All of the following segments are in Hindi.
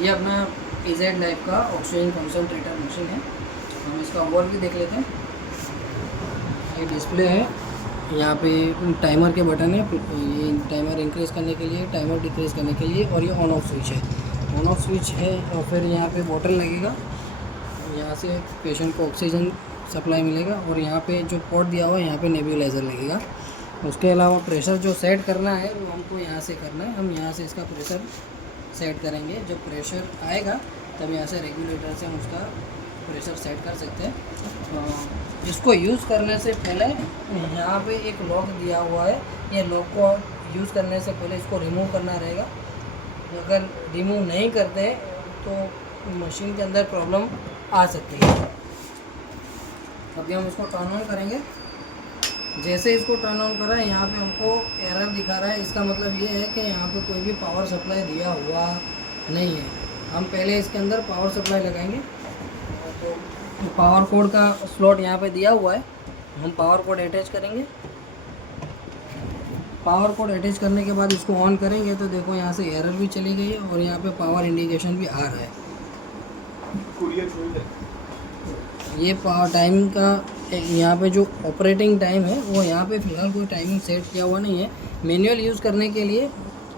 ये अपना PZ लाइफ का ऑक्सीजन कंसंट्रेटर मशीन है। हम इसका ओवरव्यू देख लेते हैं। ये डिस्प्ले है, यहाँ पे टाइमर के बटन है, ये टाइमर इंक्रीज़ करने के लिए, टाइमर डिक्रीज़ करने के लिए, और ये ऑन ऑफ स्विच है। ऑन ऑफ स्विच है और फिर यहाँ पे बॉटल लगेगा, यहाँ से पेशेंट को ऑक्सीजन सप्लाई मिलेगा, और यहाँ पे जो पोर्ट दिया हुआ है यहाँ पे नेब्यूलाइज़र लगेगा। उसके अलावा प्रेशर जो सेट करना है वो हमको यहाँ से करना है। हम यहाँ से इसका प्रेशर सेट करेंगे। जब प्रेशर आएगा तब यहाँ से रेगुलेटर से हम उसका प्रेशर सेट कर सकते हैं। इसको यूज़ करने से पहले यहाँ पे एक लॉक दिया हुआ है, ये लॉक को यूज़ करने से पहले इसको रिमूव करना रहेगा। अगर रिमूव नहीं करते तो मशीन के अंदर प्रॉब्लम आ सकती है। अभी हम इसको टर्न ऑन करेंगे। जैसे इसको टर्न ऑन करा है यहाँ पे हमको एरर दिखा रहा है। इसका मतलब ये है कि यहाँ पे कोई भी पावर सप्लाई दिया हुआ नहीं है। हम पहले इसके अंदर पावर सप्लाई लगाएंगे। तो पावर कोड का स्लॉट यहाँ पे दिया हुआ है, हम पावर कोड अटैच करेंगे। पावर कोड अटैच करने के बाद इसको ऑन करेंगे तो देखो यहाँ से एरर भी चली गई है और यहाँ पे पावर इंडिकेशन भी आ रहा है। ये पावर टाइम का यहाँ पे जो ऑपरेटिंग टाइम है वो यहाँ पे फ़िलहाल कोई टाइमिंग सेट किया हुआ नहीं है। मैनुअल यूज़ करने के लिए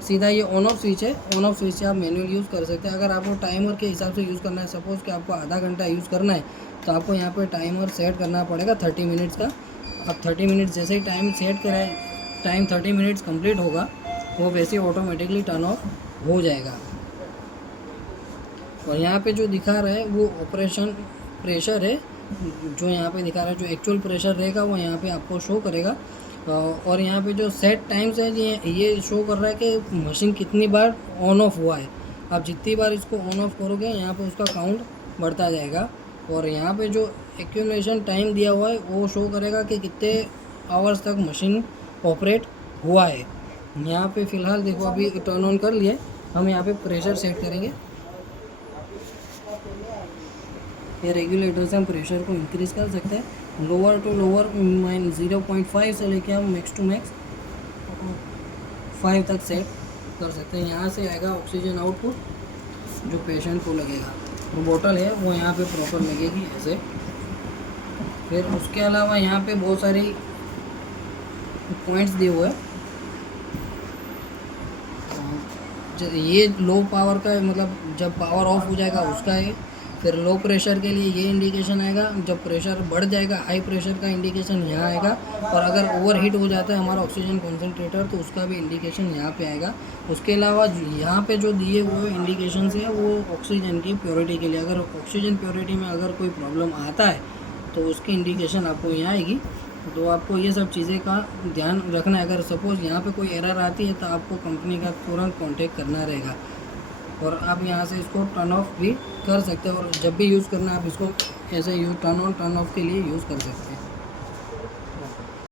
सीधा ये ऑन ऑफ स्विच है, ऑन ऑफ स्विच से आप मैनुअल यूज़ कर सकते हैं। अगर आपको टाइमर के हिसाब से यूज़ करना है, सपोज़ कि आपको आधा घंटा यूज़ करना है तो आपको यहाँ पे टाइमर सेट करना पड़ेगा 30 मिनट्स का। अब 30 मिनट्स जैसे ही टाइम सेट कराए, टाइम 30 मिनट्स कंप्लीट होगा वो वैसे ही ऑटोमेटिकली टर्न ऑफ हो जाएगा। और यहाँ पे जो दिखा रहा है वो ऑपरेशन प्रेशर है, जो यहाँ पे दिखा रहा है, जो एक्चुअल प्रेशर रहेगा वो यहाँ पे आपको शो करेगा। और यहाँ पे जो सेट टाइम्स है ये शो कर रहा है कि मशीन कितनी बार ऑन ऑफ हुआ है। आप जितनी बार इसको ऑन ऑफ करोगे यहाँ पे उसका काउंट बढ़ता जाएगा। और यहाँ पे जो एक्यूमुलेशन टाइम दिया हुआ है वो शो करेगा कि कितने आवर्स तक मशीन ऑपरेट हुआ है। यहाँ पे फ़िलहाल देखो अभी टर्न ऑन कर लिए, हम यहाँ पे प्रेशर सेट करेंगे। ये रेगुलेटर से हम प्रेशर को इंक्रीज़ कर सकते हैं, लोअर टू लोअर 0.5 से लेके हम मैक्स टू मैक्स 5 तक सेट कर सकते हैं। यहाँ से आएगा ऑक्सीजन आउटपुट जो पेशेंट को लगेगा। जो बोतल है वो यहाँ पे प्रॉपर लगेगी ऐसे। फिर उसके अलावा यहाँ पे बहुत सारी पॉइंट्स दिए हुए हैं। ये लो पावर का है, मतलब जब पावर ऑफ हो जाएगा उसका है। फिर लो प्रेशर के लिए ये इंडिकेशन आएगा, जब प्रेशर बढ़ जाएगा हाई प्रेशर का इंडिकेशन यहाँ आएगा। और अगर ओवर हीट हो जाता है हमारा ऑक्सीजन कंसंट्रेटर तो उसका भी इंडिकेशन यहाँ पे आएगा। उसके अलावा यहाँ पे जो दिए हुए इंडिकेशन है वो ऑक्सीजन की प्योरिटी के लिए, अगर ऑक्सीजन प्योरिटी में अगर कोई प्रॉब्लम आता है तो उसकी इंडिकेशन आपको यहाँ आएगी। तो आपको ये सब चीज़ें का ध्यान रखना है। अगर सपोज़ यहाँ पे कोई एरर आती है तो आपको कंपनी का तुरंत कांटेक्ट करना रहेगा। और आप यहाँ से इसको टर्न ऑफ भी कर सकते हैं, और जब भी यूज़ करना है आप इसको ऐसे use turn on turn off के लिए यूज़ कर सकते हैं।